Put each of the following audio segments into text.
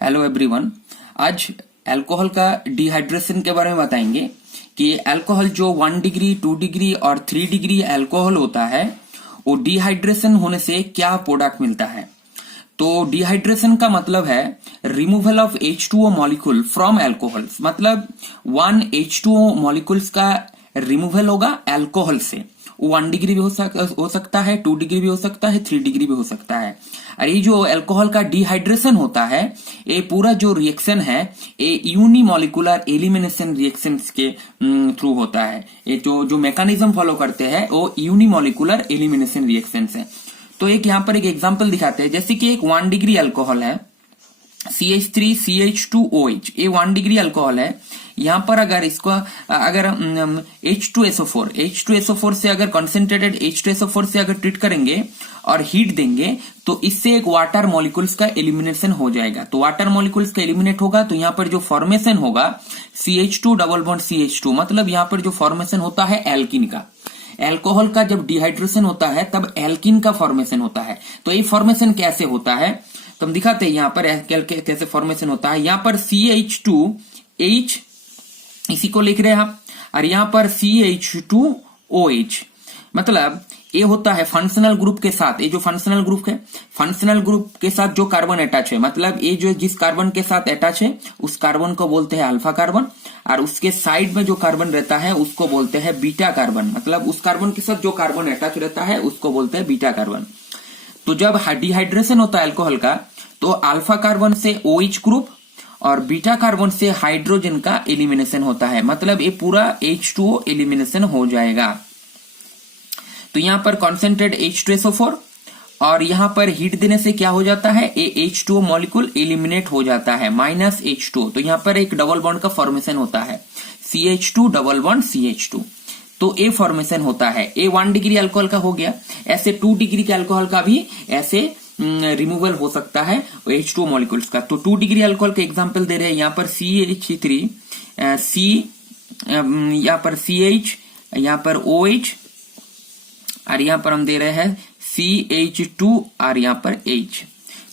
Hello everyone. आज alcohol का dehydration के बारे में बताएंगे कि अल्कोहल जो 1 डिग्री 2 डिग्री और 3 डिग्री अल्कोहल होता है वो डिहाइड्रेशन होने से क्या प्रोडक्ट मिलता है। तो डिहाइड्रेशन का मतलब है removal of H2O molecule from alcohols, मतलब 1 H2O मॉलिक्यूल्स का रिमूवल होगा अल्कोहल से। 1 डिग्री भी हो सकता है, 2 डिग्री भी हो सकता है, 3 डिग्री भी हो सकता है। और ये जो अल्कोहल का डिहाइड्रेशन होता है ये पूरा जो रिएक्शन है ये यूनिमोलिकुलर एलिमिनेशन रिएक्शंस के थ्रू होता है। ये जो मैकेनिज्म फॉलो करते हैं वो यूनिमोलिकुलर एलिमिनेशन रिएक्शंस है। तो एक यहाँ पर एक एग्जांपल दिखाते हैं, जैसे कि एक 1 डिग्री अल्कोहल है CH3CH2OH, ये 1 डिग्री अल्कोहल है। यहाँ पर अगर इसको H2SO4 से अगर कंसेंट्रेटेड H2SO4 से अगर ट्रीट करेंगे और हीट देंगे तो इससे एक वाटर मॉलिक्यूल्स का एलिमिनेशन हो जाएगा। तो वाटर मॉलिक्यूल्स का एलिमिनेट होगा तो यहाँ पर जो फॉर्मेशन होगा CH2 डबल बॉन्ड CH2, मतलब यहाँ पर जो फॉर्मेशन होता है एल्किन का। अल्कोहल का जब डिहाइड्रेशन होता है तब एल्किन का फॉर्मेशन होता है। तो ये फॉर्मेशन कैसे होता है तो हम दिखाते हैं यहाँ पर कैसे फॉर्मेशन होता है। यहाँ पर CH2H इसी को लिख रहे हैं आप, और यहाँ पर CH2OH, मतलब ये होता है फंक्शनल ग्रुप के साथ। ये जो फंक्शनल ग्रुप है, फंक्शनल ग्रुप के साथ जो कार्बन अटैच है, मतलब ये जो जिस कार्बन के साथ अटैच है उस कार्बन को बोलते हैं अल्फा कार्बन, और उसके साइड में जो कार्बन रहता है उसको बोलते हैं बीटा कार्बन, मतलब उस कार्बन के साथ जो कार्बन अटैच रहता है उसको बोलते हैं बीटा कार्बन। तो जब डिहाइड्रेशन होता है अल्कोहल का तो अल्फा कार्बन से OH ग्रुप और बीटा कार्बन से हाइड्रोजन का एलिमिनेशन होता है, मतलब ये पूरा H2O एलिमिनेशन हो जाएगा। तो यहाँ पर कॉन्सेंट्रेट H2SO4 और यहाँ पर हीट देने से क्या हो जाता है, ये H2O मॉलिक्यूल एलिमिनेट हो जाता है -H2O। तो यहाँ पर एक डबल बॉन्ड का फॉर्मेशन होता है CH2 डबल बॉन्ड CH2। तो ए फॉर्मेशन होता है। ए 1 डिग्री अल्कोहल का हो गया। ऐसे 2 डिग्री के अल्कोहल का भी ऐसे रिमूवल हो सकता है H2O मॉलिक्यूल्स का। तो 2 डिग्री अल्कोहल का एग्जांपल दे रहे हैं यहाँ पर CH3 यहाँ पर CH, यहाँ पर OH, और यहाँ पर हम दे रहे हैं CH2 और यहाँ पर H।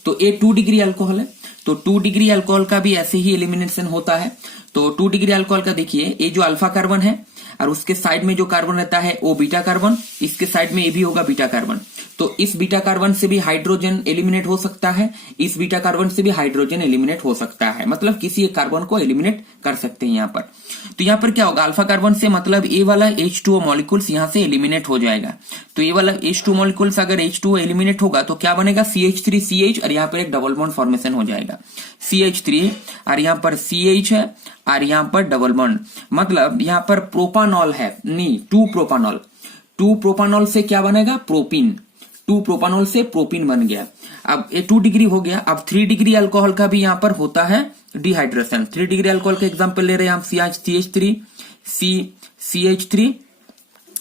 तो ये 2 डिग्री अल्कोहल है। तो 2 डिग्री अल्कोहल का भी ऐसे ही एलिमिनेशन होता है। तो 2 डिग्री अल्कोहल का देखिए, ये जो अल्फा कार्बन है और उसके साइड में जो कार्बन रहता है वो बीटा कार्बन, इसके साइड में ये भी होगा बीटा कार्बन। तो इस बीटा कार्बन से भी हाइड्रोजन एलिमिनेट हो सकता है, इस बीटा कार्बन से भी हाइड्रोजन एलिमिनेट हो सकता है, मतलब किसी एक कार्बन को एलिमिनेट कर सकते हैं यहाँ पर। तो यहाँ पर क्या होगा, अल्फा कार्बन से मतलब ये वाला H2O मॉलिक्यूल्स यहाँ से एलिमिनेट हो जाएगा। तो ये वाला H2O मॉलिक्यूल्स अगर H2O एलिमिनेट होगा तो क्या बनेगा, CH3CH, और यहाँ पर एक डबल बॉन्ड फॉर्मेशन हो जाएगा CH3, और यहाँ पर CH है और यहाँ पर डबल बॉन्ड, मतलब यहाँ पर प्रोपानॉल है, नहीं 2 प्रोपानॉल। 2 प्रोपानॉल से क्या बनेगा, प्रोपीन। 2 प्रोपानॉल से प्रोपीन बन गया। अब ये 2 डिग्री हो गया। अब 3 डिग्री अल्कोहल का भी यहाँ पर होता है डिहाइड्रेशन। 3 डिग्री अल्कोहल का एग्जांपल ले रहे हैं हम CH3 CH3,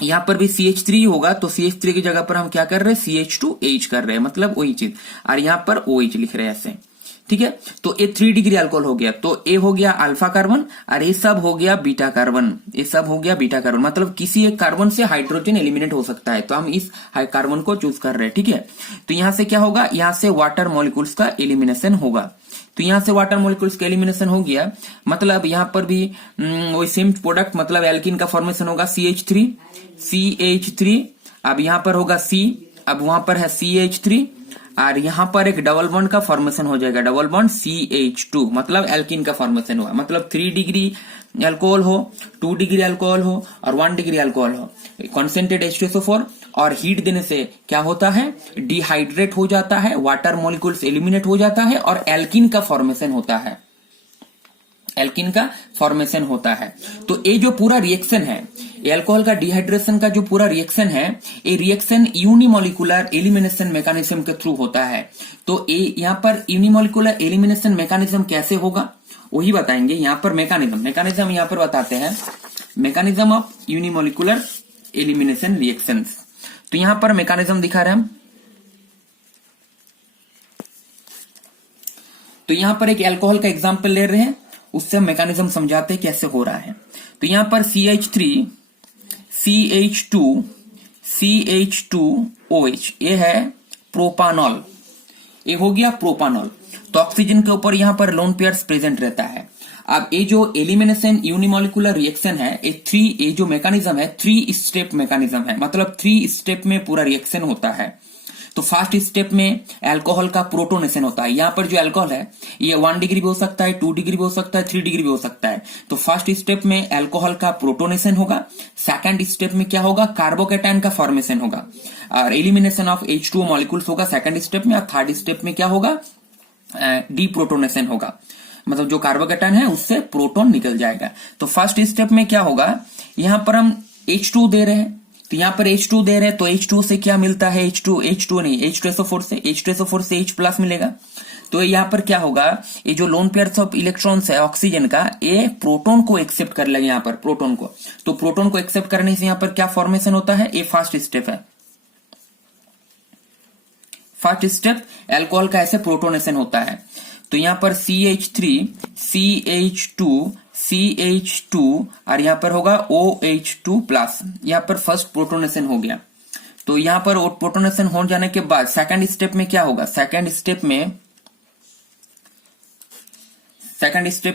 यहाँ पर भी CH3 होगा। तो CH3 की जगह पर हम क्या कर रहे हैं, CH2H कर रहे हैं, मतलब वही चीज। और यहाँ पर OH लिख रहे हैं ऐसे, ठीक है। तो ये 3 डिग्री अल्कोहल हो गया। तो ये हो गया अल्फा कार्बन और ये सब हो गया बीटा कार्बन, ये सब हो गया बीटा कार्बन, मतलब किसी एक कार्बन से हाइड्रोजन एलिमिनेट हो सकता है। तो हम इस कार्बन को चूज कर रहे हैं, ठीक है। तो यहाँ से क्या होगा, यहाँ से वाटर मॉलिक्यूल्स का एलिमिनेशन होगा। तो यहाँ से वाटर मॉलिक्यूल्स का एलिमिनेशन हो गया, मतलब यहाँ पर भी वही सेम प्रोडक्ट, मतलब एल्किन का फॉर्मेशन होगा CH3, अब यहाँ पर होगा C, अब वहां पर है CH3, और यहाँ पर एक डबल बॉन्ड का फॉर्मेशन हो जाएगा, डबल बॉन्ड CH2, मतलब एल्किन का फॉर्मेशन हुआ। मतलब 3 डिग्री अल्कोहल हो, 2 डिग्री अल्कोहल हो और 1 डिग्री अल्कोहल हो, कॉन्सेंट्रेट H2SO4 और हीट देने से क्या होता है, डिहाइड्रेट हो जाता है, वाटर मॉलिक्यूल्स एलिमिनेट हो जाता है और एल्किन का फॉर्मेशन होता है, एल्किन का फॉर्मेशन होता है। तो ये जो पूरा रिएक्शन है, अल्कोहल का डिहाइड्रेशन का जो पूरा रिएक्शन है, ये रिएक्शन यूनिमोलिकुलर एलिमिनेशन मैकेनिज्म के थ्रू होता है। तो ये यहाँ पर यूनिमोलिकुलर एलिमिनेशन मैकेनिज्म कैसे होगा वही बताएंगे। यहाँ पर मैकेनिज्म यहाँ पर बताते हैं, mechanism of unimolecular elimination reactions. तो यहाँ पर मैकेनिज्म दिखा रहे हैं हम। तो यहाँ पर एक अल्कोहल का एग्जाम्पल ले रहे हैं, उससे मैकेनिज्म समझाते हैं कैसे हो रहा है। तो यहाँ पर CH3 CH2 CH2OH, ये है प्रोपानॉल, ये हो गया प्रोपानॉल। तो ऑक्सीजन के ऊपर यहाँ पर लोन पेयर्स प्रेजेंट रहता है। अब ये जो एलिमिनेशन यूनिमोलिकुलर रिएक्शन है, ये जो मैकेनिज्म है 3 स्टेप मैकेनिज्म है, मतलब 3 स्टेप में पूरा रिएक्शन होता है। तो फर्स्ट स्टेप में अल्कोहल का प्रोटोनेशन होता है। यहाँ पर जो अल्कोहल है ये 1 डिग्री भी हो सकता है, 2 डिग्री भी हो सकता है, 3 डिग्री भी हो सकता है। तो फर्स्ट स्टेप में अल्कोहल का प्रोटोनेशन होगा। सेकंड स्टेप में क्या होगा, कार्बोकेटायन का फॉर्मेशन होगा और एलिमिनेशन ऑफ H2O मॉलिक्यूल्स होगा सेकंड स्टेप में। और थर्ड स्टेप में क्या होगा, डीप्रोटोनेशन होगा, मतलब जो कार्बोकेटायन है उससे प्रोटॉन निकल जाएगा। तो फर्स्ट स्टेप में क्या होगा, यहां पर हम H2 दे रहे हैं, तो यहां पर H2 दे रहे हैं, तो H2 से क्या मिलता है, H2 नहीं, H2SO4 से H प्लस मिलेगा। तो यहां पर क्या होगा, ये जो लोन पेयर्स ऑफ इलेक्ट्रॉन्स है ऑक्सीजन का, ये प्रोटॉन को एक्सेप्ट कर लेंगे यहाँ पर, प्रोटॉन को। तो प्रोटॉन को एक्सेप्ट करने से यहाँ पर क्या फॉर्मेशन होता है, ये फर्स्ट स्टेप है। फर्स्ट स्टेप अल्कोहल का ऐसे प्रोटोनेशन होता है। तो यहां पर CH3 CH2 CH2 और यहां पर होगा OH2 प्लस, यहां पर फर्स्ट प्रोटोनेशन हो गया। तो यहां पर प्रोटोनेशन हो जाने के बाद सेकंड स्टेप में क्या होगा, सेकंड स्टेप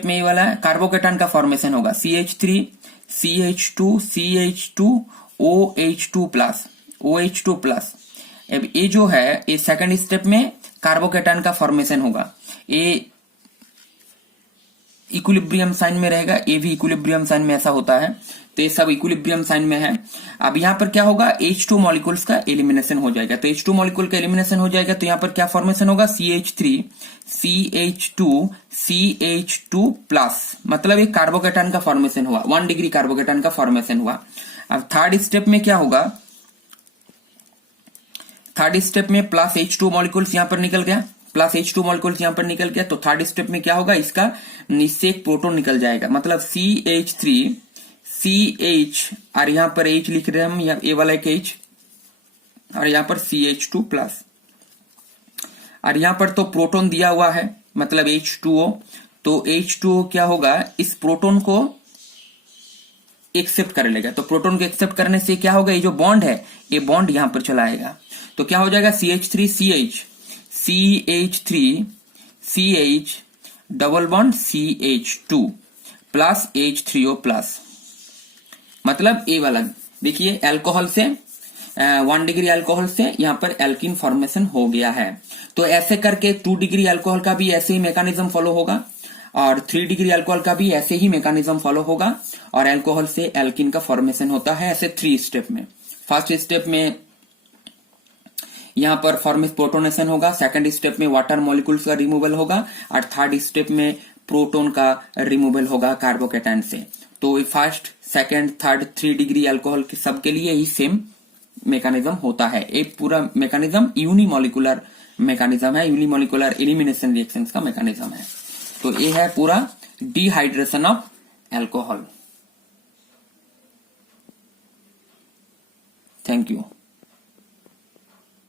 में ये वाला कार्बोकेटायन का फॉर्मेशन होगा, CH3 CH2 CH2 OH2 plus. अब ये जो है ये सेकंड स्टेप में कार्बोकेटायन का फॉर्मेशन होगा, ये इक्विलिब्रियम साइन में रहेगा, ये भी इक्विलिब्रियम साइन में ऐसा होता है, तो ये सब इक्विलिब्रियम साइन में है। अब यहाँ पर क्या होगा, H2 मॉलिक्यूल्स का एलिमिनेशन हो जाएगा। तो H2 मॉलिक्यूल का एलिमिनेशन हो जाएगा, तो यहाँ पर क्या फॉर्मेशन होगा, CH3 CH2 CH2 प्लस, मतलब एक कार्बोकेटायन का फॉर्मेशन हुआ, 1 डिग्री कार्बोकेटायन का फॉर्मेशन हुआ। अब थर्ड स्टेप में क्या होगा, थर्ड स्टेप में प्लस H2 मॉलिक्यूल्स यहां पर निकल गया, प्लस H2 मॉलिक्यूल्स यहां पर निकल गया। तो थर्ड स्टेप में क्या होगा, इसका नीचे एक प्रोटॉन निकल जाएगा, मतलब CH3 CH और यहां पर H लिख रहे हैं हम, ये वाला एक H और यहां पर CH2 प्लस, और यहां पर तो प्रोटॉन दिया हुआ है, मतलब H2O। तो H2O क्या होगा, इस प्रोटॉन को एक्सेप्ट कर लेगा। तो प्रोटॉन को एक्सेप्ट करने से क्या होगा, ये जो बॉन्ड है ये बॉन्ड यहां पर चला आएगा। तो क्या हो जाएगा, CH3 CH double bond CH2 plus H3O plus, मतलब ए वाला देखिए, अल्कोहल से 1 डिग्री अल्कोहल से यहां पर एल्कीन फॉर्मेशन हो गया है। तो ऐसे करके 2 डिग्री अल्कोहल का भी ऐसे ही मैकेनिज्म फॉलो होगा और 3 डिग्री अल्कोहल का भी ऐसे ही मैकेनिज्म फॉलो होगा, और अल्कोहल से एल्कीन का फॉर्मेशन होता है ऐसे 3 स्टेप में। फर्स्ट स्टेप में यहां पर प्रोटोनेशन होगा, सेकंड स्टेप में वाटर मॉलिक्यूल्स का रिमूवल होगा, और थर्ड स्टेप में प्रोटॉन का रिमूवल होगा कार्बोकेटायन से। तो first second third 3 degree alcohol के सबके लिए ही सेम मैकेनिज्म होता है। एक पूरा मैकेनिज्म यूनिमोलिकुलर मैकेनिज्म है, यूनिमोलिकुलर एलिमिनेशन रिएक्शंस का मैकेनिज्म है। तो ये है पूरा dehydration of alcohol. Thank you.